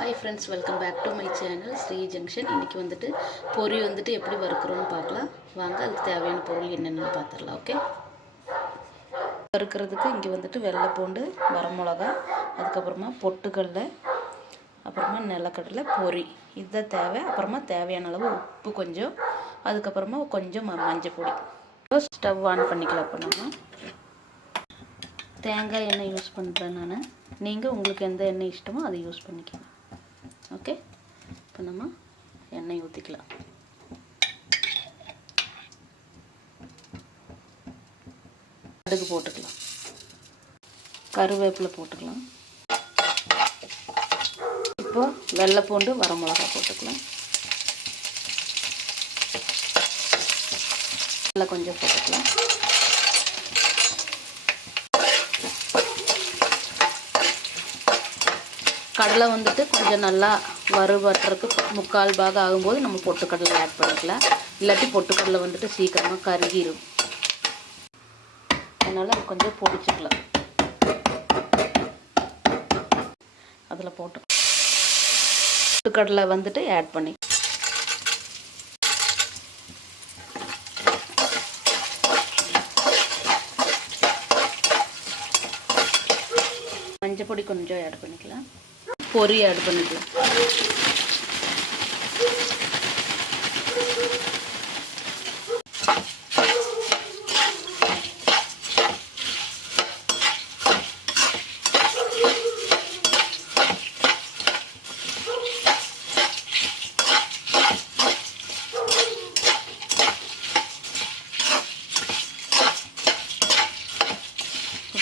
Hi friends, welcome back to my channel Sri Junction. இன்னைக்கு வந்துட்டு பொரி வந்துட்டு எப்படி வறுக்கறோம்னு பார்க்கலாம். வாங்க அதுக்கு தேவையான பொருள் என்னன்னு பார்த்தறலாம். ஓகே. வறுக்கிறதுக்கு இங்க வந்துட்டு வெள்ளை பூண்டு, வரமிளகாய், அதுக்கு அப்புறமா பொட்டுக்கடலை, அப்புறமா நிலக்கடலை, பொரி. இதுதான் தேவை. அப்புறமா தேவையான அளவு உப்பு கொஞ்சம், அதுக்கு அப்புறமா கொஞ்சம் மஞ்சள் பொடி. ஸ்டவ் ஆன் பண்ணிக்கலாம். அப்ப நம்ம தேங்காய் எண்ணெய் யூஸ் பண்றேன் நான். நீங்க உங்களுக்கு எந்த எண்ணெய் இஷ்டமோ அதை யூஸ் பண்ணிக்கலாம். ஓகே, இப்போ நம்ம எண்ணெய் ஊற்றிக்கலாம். கடுகு போட்டுக்கலாம், கருவேப்பிலை போட்டுக்கலாம். இப்போ வெள்ளை பூண்டு வரமிளகாய் போட்டுக்கலாம். கொஞ்சம் போட்டுக்கலாம். கடலை வந்துட்டு கொஞ்சம் நல்லா வறுபட்டுறதுக்கு முக்கால் பாகம் ஆகும்போது நம்ம பொட்டுக்கடலை ஆட் பண்ணிக்கலாம். இல்லாட்டி பொட்டுக்கடலை வந்துட்டு சீக்கிரமாக கருகிடும். அதனால் அது கொஞ்சம் பொடிச்சுக்கலாம். அதில் போட்டு பொட்டுக்கடலை வந்துட்டு ஆட் பண்ணி மஞ்சள் பொடி கொஞ்சம் ஆட் பண்ணிக்கலாம். பொரி ஆட் பண்ணிக்கலாம்.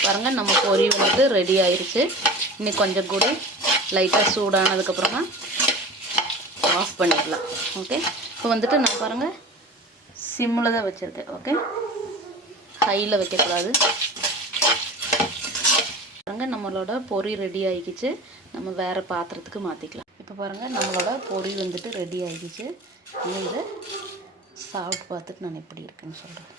பாருங்க, நம்ம பொரி வந்துட்டு ரெடி ஆயிருச்சு. இன்னும் கொஞ்சம் கூட லைட்டாக சூடானதுக்கப்புறமா ஆஃப் பண்ணிக்கலாம். ஓகே, இப்போ வந்துட்டு நான் பாருங்கள் சிம்மில் தான் வச்சுருக்கேன். ஓகே, ஹையில் வைக்கக்கூடாது. பாருங்கள், நம்மளோட பொரி ரெடி ஆகிக்கிச்சு. நம்ம வேறு பாத்திரத்துக்கு மாற்றிக்கலாம். இப்போ பாருங்கள், நம்மளோட பொரி வந்துட்டு ரெடி ஆகிக்கிச்சு. இதை சாப்பிட்டு பார்த்துட்டு நான் எப்படி இருக்குன்னு சொல்கிறேன்.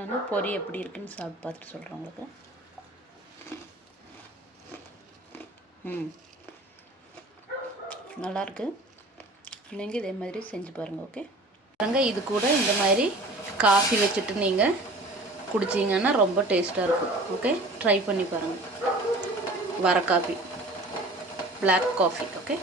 நான் பொரி எப்படி இருக்குன்னு சாப்பிட்டு பார்த்துட்டு சொல்கிறேன் உங்களுக்கு. நல்லாயிருக்கு. நீங்கள் இதே மாதிரி செஞ்சு பாருங்கள். ஓகே பாருங்கள், இது கூட இந்த மாதிரி காஃபி வச்சுட்டு நீங்கள் குடிச்சிங்கன்னா ரொம்ப டேஸ்ட்டாக இருக்கும். ஓகே, ட்ரை பண்ணி பாருங்கள். வர காஃபி, பிளாக் காஃபி. ஓகே.